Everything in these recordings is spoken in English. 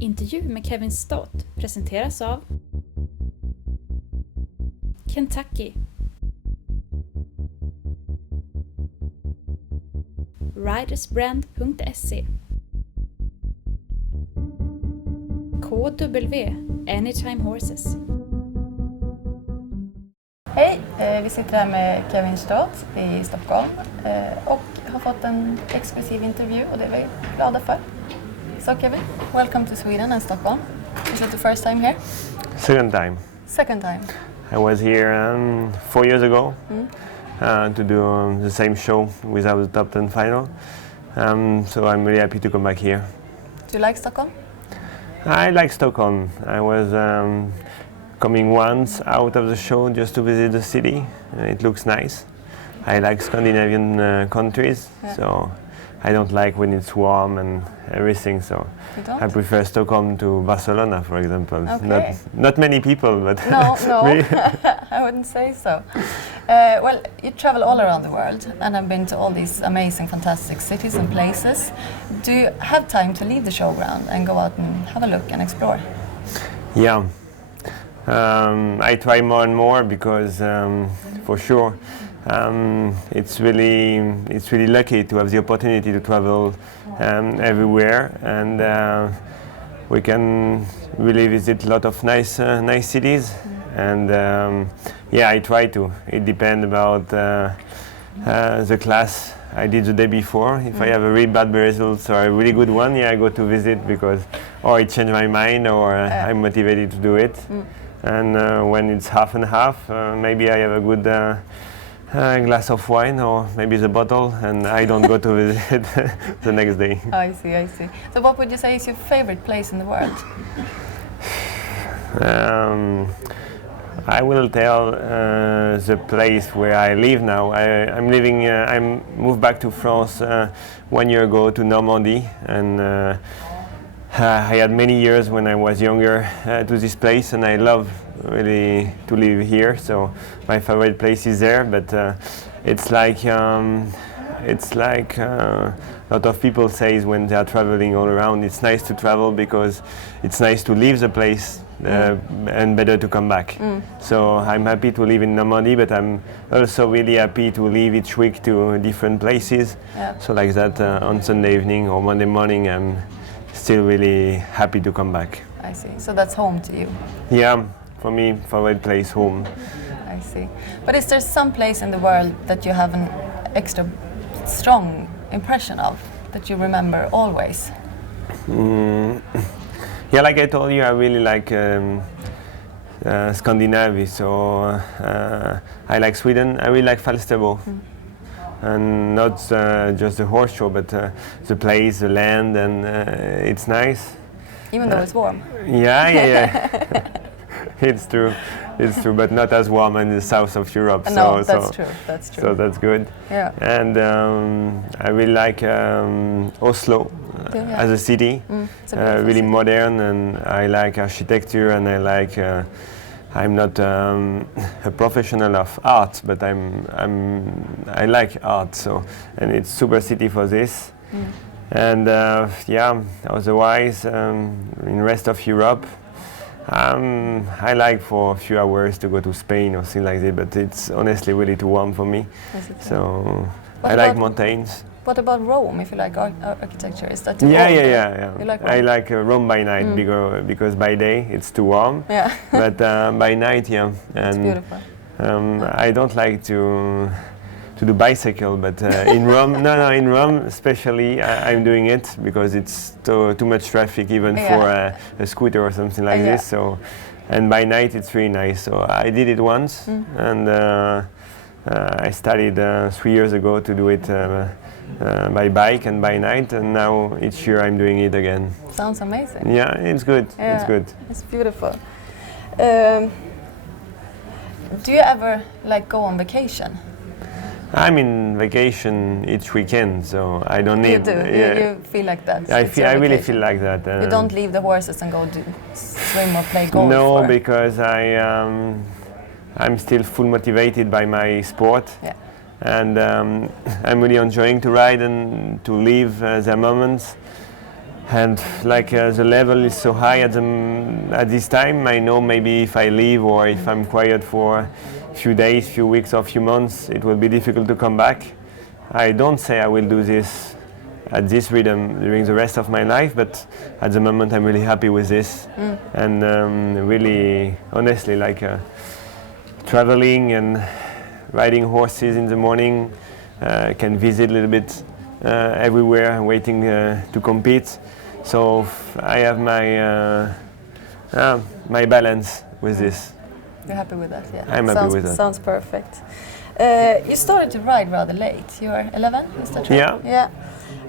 Intervju med Kevin Staut presenteras av Kentucky, ridersbrand.se, KW Anytime Horses. Hej, vi sitter här med Kevin Staut i Stockholm och har fått en exklusiv intervju och det är vi glada för. So Kevin, welcome to Sweden and Stockholm. Is it the first time here? Second time. Second time. I was here 4 years ago to do the same show without the top 10 final. So I'm really happy to come back here. Do you like Stockholm? I like Stockholm. I was coming once out of the show just to visit the city. It looks nice. I like Scandinavian countries, so I don't like when it's warm and everything, so I prefer Stockholm to Barcelona, for example. Okay. Not many people, but No, I wouldn't say so. Well, you travel all around the world and have been to all these amazing, fantastic cities and places. Do you have time to leave the showground and go out and have a look and explore? Yeah. I try more and more because, for sure, it's really lucky to have the opportunity to travel everywhere, and we can really visit a lot of nice cities. And yeah, I try to. It depends about the class I did the day before. If I have a really bad result or a really good one, yeah, I go to visit because, or it changed my mind, or I'm motivated to do it. And when it's half and half, maybe I have a good glass of wine or maybe the bottle, and I don't go to visit the next day. I see. So what would you say is your favorite place in the world? I will tell the place where I live now. I moved back to France 1 year ago to Normandy, and I had many years when I was younger to this place, and I love really to live here. So my favorite place is there, but it's like a lot of people say when they are traveling all around, it's nice to travel because it's nice to leave the place and better to come back. So I'm happy to live in Normandy, but I'm also really happy to leave each week to different places. Yeah. So like that on Sunday evening or Monday morning, I'm still really happy to come back. I see. So that's home to you? Yeah, for me, favorite place, home. I see. But is there some place in the world that you have an extra strong impression of, that you remember always? Yeah, like I told you, I really like Scandinavia, so I like Sweden. I really like Falsterbo. And not just the horse show, but the place, the land, and it's nice. Even though it's warm? Yeah. It's true, but not as warm in the south of Europe. No, that's true. So that's good. Yeah. And I really like Oslo as a city. It's a really city. Modern, and I like architecture, and I like. I'm not a professional of art, but I like art. So, and it's super city for this. And yeah, otherwise in rest of Europe. I like for a few hours to go to Spain or something like that, but it's honestly really too warm for me. So I like mountains. What about Rome, if you like architecture? Is that too old? Yeah. You like Rome? I like Rome by night because by day it's too warm. Yeah. But by night, yeah. And it's beautiful. I don't like to do bicycle, but in Rome, in Rome especially, I'm doing it because it's too much traffic even for a scooter or something like this. So, and by night it's really nice. So I did it once, and I started 3 years ago to do it by bike and by night, and now each year I'm doing it again. Sounds amazing. Yeah, it's good. Yeah, it's good. It's beautiful. Do you ever go on vacation? I'm in vacation each weekend, so I don't need. You do. You feel like that. I really feel like that. You don't leave the horses and go swim or play golf. No, because I'm still full motivated by my sport. Yeah. And I'm really enjoying to ride and to live the moments. And like the level is so high at this time, I know maybe if I leave or if I'm quiet for a few days, few weeks or few months, it will be difficult to come back. I don't say I will do this at this rhythm during the rest of my life, but at the moment I'm really happy with this. And really, honestly, like traveling and riding horses in the morning, can visit a little bit everywhere, waiting to compete. So I have my balance with this. You're happy with that? Yeah. I'm happy with that. Sounds perfect. You started to ride rather late. You were 11, is that right? Yeah. Yeah.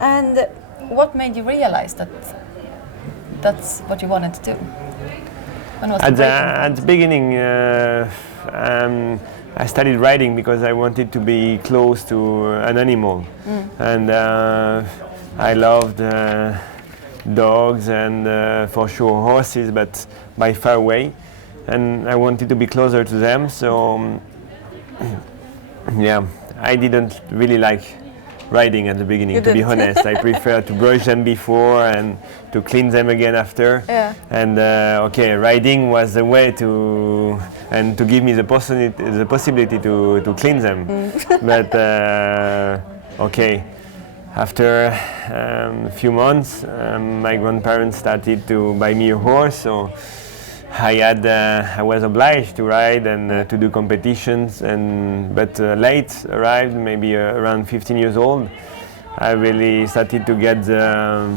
And what made you realize that that's what you wanted to do? When was At the beginning, I started riding because I wanted to be close to an animal, and I loved dogs and for sure horses, but by far away, and I wanted to be closer to them. So yeah, I didn't really like riding at the beginning, to be honest. I prefer to brush them before and to clean them again after. Yeah. And okay, riding was the way to give me the possibility to clean them. But okay, after a few months, my grandparents started to buy me a horse, so I was obliged to ride and to do competitions, but late arrived, maybe around 15 years old. I really started to get the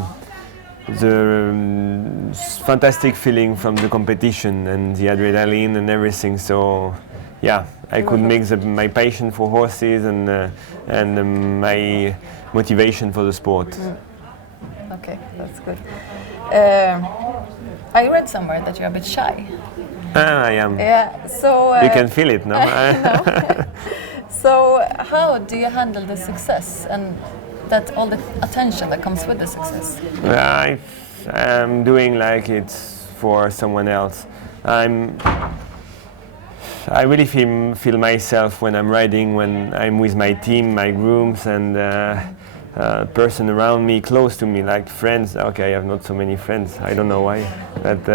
fantastic feeling from the competition and the adrenaline and everything. So yeah, I could mix my passion for horses and my motivation for the sport. Okay, that's good. I read somewhere that you're a bit shy. I am. Yeah, so... you can feel it, no? No. So how do you handle the success and all the attention that comes with the success? I'm doing like it's for someone else. I really feel myself when I'm riding, when I'm with my team, my grooms, and person around me, close to me, like friends. Okay, I have not so many friends. I don't know why, but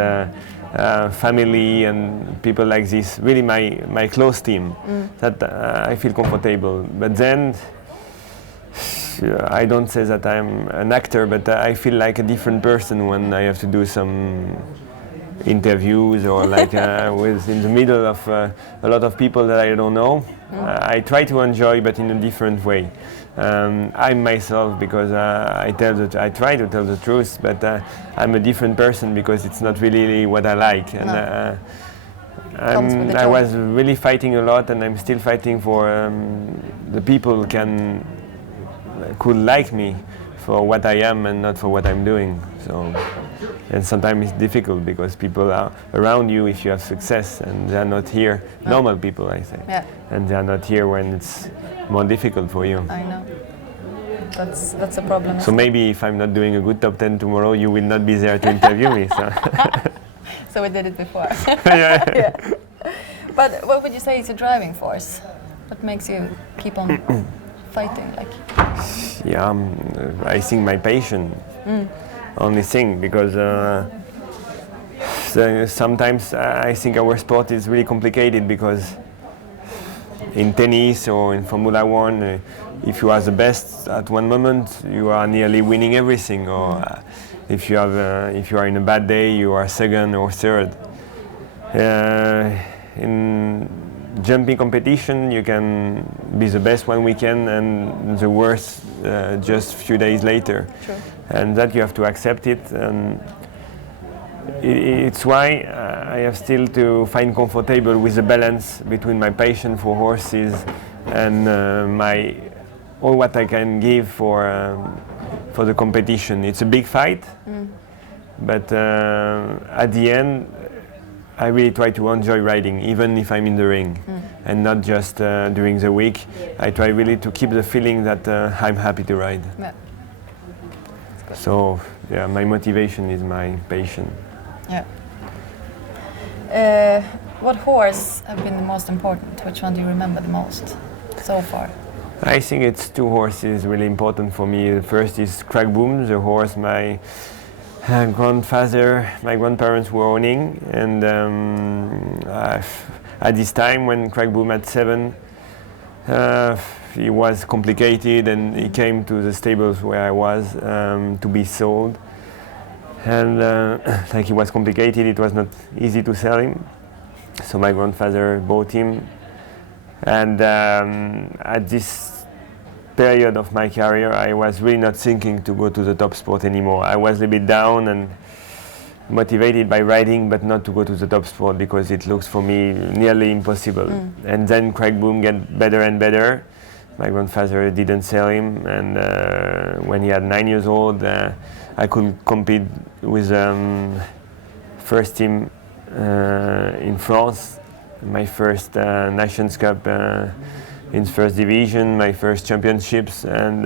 family and people like this. Really, my close team. That I feel comfortable. But then I don't say that I'm an actor, but I feel like a different person when I have to do some interviews or like with in the middle of a lot of people that I don't know. I try to enjoy, but in a different way. I'm myself because I try to tell the truth, but I'm a different person because it's not really what I like. And I was really fighting a lot, and I'm still fighting for the people could like me for what I am and not for what I'm doing. So, and sometimes it's difficult because people are around you if you have success, and they are not here. Normal people, I say. Yeah. And they are not here when it's more difficult for you. I know. That's a problem. So maybe if I'm not doing a good top 10 tomorrow, you will not be there to interview me. So. So we did it before. Yeah. Yeah. But what would you say is your driving force? What makes you keep on fighting? Like? Yeah, I think my passion. Only thing, because sometimes I think our sport is really complicated, because in tennis or in Formula One, if you are the best at one moment, you are nearly winning everything. Or if you are in a bad day, you are second or third. In jumping competition, you can be the best one weekend and the worst just a few days later. True. And that you have to accept it. And it's why I have still to find comfortable with the balance between my passion for horses and all what I can give for the competition. It's a big fight, but at the end, I really try to enjoy riding, even if I'm in the ring, and not just during the week. I try really to keep the feeling that I'm happy to ride. Yeah. So, yeah, my motivation is my passion. Yeah. What horse have been the most important? Which one do you remember the most so far? I think it's two horses really important for me. The first is Crackboom, the horse my grandfather, my grandparents were owning, and at this time when Craig Boom had 7, it was complicated, and he came to the stables where I was to be sold, and like it was complicated, it was not easy to sell him, so my grandfather bought him, and at this period of my career, I was really not thinking to go to the top sport anymore. I was a bit down and motivated by riding, but not to go to the top sport because it looks for me nearly impossible. And then Craig Boom get better and better. My grandfather didn't sell him, and when he had 9 years old, I could compete with first team in France, my first Nations Cup in first division, my first championships, and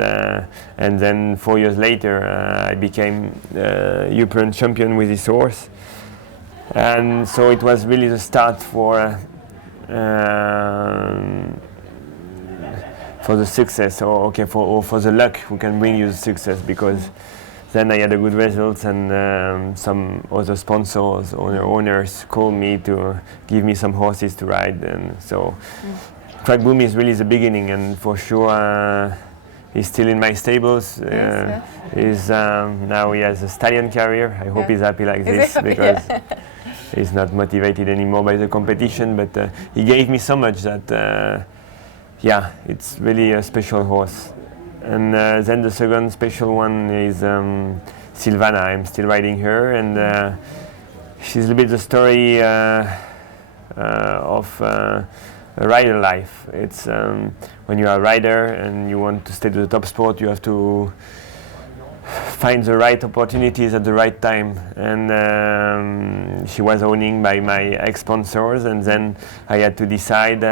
then 4 years later I became European champion with this horse, and so it was really the start for the success, or for the luck who can bring you the success, because then I had a good results, and some other sponsors or owners called me to give me some horses to ride, and so. Craig Boom is really the beginning, and for sure he's still in my stables. Now he has a stallion carrier. I hope he's happy like this, because he's not motivated anymore by the competition, but he gave me so much that it's really a special horse. And then the second special one is Silvana. I'm still riding her, and she's a bit the story of a rider life. It's when you are a rider and you want to stay to the top sport, you have to find the right opportunities at the right time, and she was owning by my ex-sponsors, and then I had to decide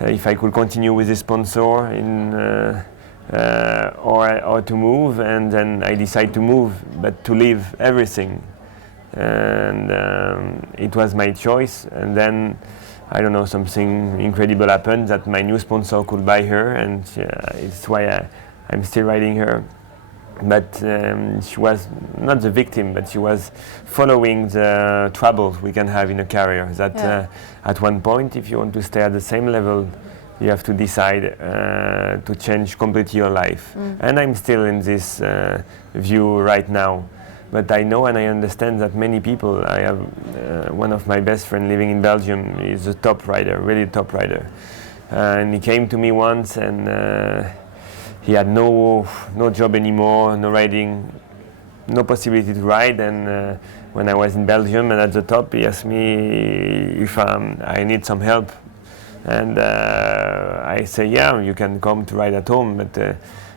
if I could continue with this sponsor or to move, and then I decided to move, but to leave everything, and it was my choice. And then I don't know, something incredible happened that my new sponsor could buy her, and it's why I'm still riding her. But she was not the victim, but she was following the troubles we can have in a career. That at one point, if you want to stay at the same level, you have to decide to change completely your life. And I'm still in this view right now. But I know and I understand that many people, I have one of my best friends living in Belgium, is a top rider, really top rider. And he came to me once, and he had no job anymore, no riding, no possibility to ride. And when I was in Belgium and at the top, he asked me if I need some help. And I say, yeah, you can come to ride at home, but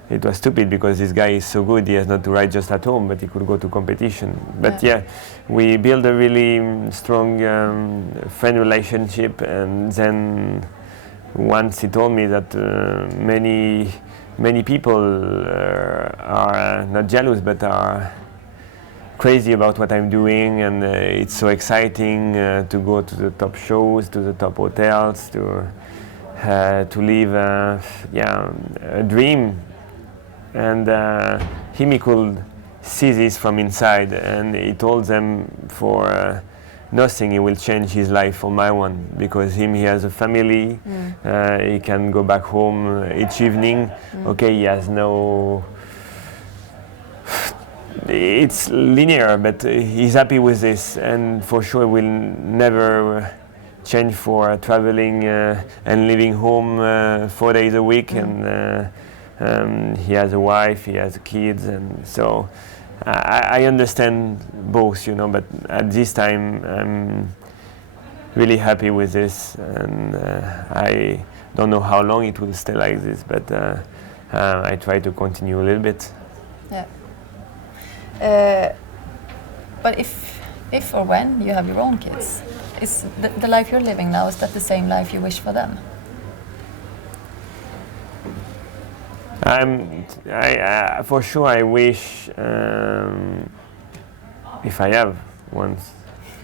it was stupid because this guy is so good, he has not to ride just at home, but he could go to competition. But we built a really strong friend relationship, and then once he told me that many people are not jealous, but are crazy about what I'm doing, and it's so exciting to go to the top shows, to the top hotels, to live a dream. And he could see this from inside, and he told them for nothing he will change his life for my one, because he has a family, he can go back home each evening. Okay, he has no, it's linear, but he's happy with this, and for sure will never change for traveling and living home 4 days a week. And he has a wife, he has kids, and so I understand both, but at this time I'm really happy with this, and I don't know how long it will stay like this, but I try to continue a little bit. But if or when you have your own kids, is the life you're living now, is that the same life you wish for them? For sure, I wish if I have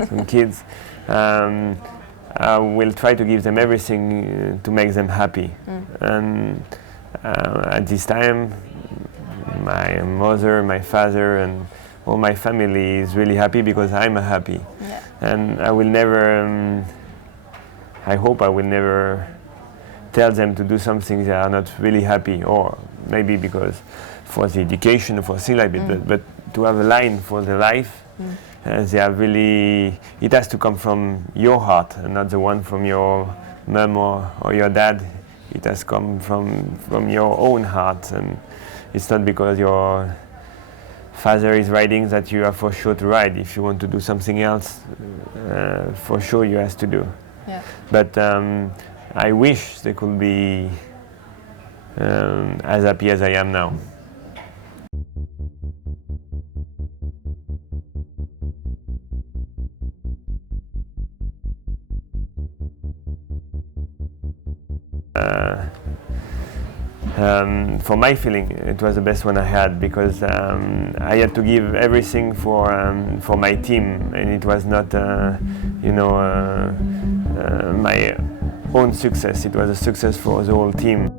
some kids, I will try to give them everything to make them happy. And at this time, my mother, my father, and all my family is really happy because I'm happy. Yeah. And I will never, I hope I will never tell them to do something they are not really happy, or maybe because for the education, for things like that, but to have a line for the life, they are really, it has to come from your heart and not the one from your mom or your dad. It has come from your own heart, and it's not because your father is riding that you are for sure to ride. If you want to do something else, for sure you have to do. Yeah. But I wish they could be as happy as I am now. For my feeling, it was the best one I had, because I had to give everything for my team, and it was not, my own success. It was a success for the whole team.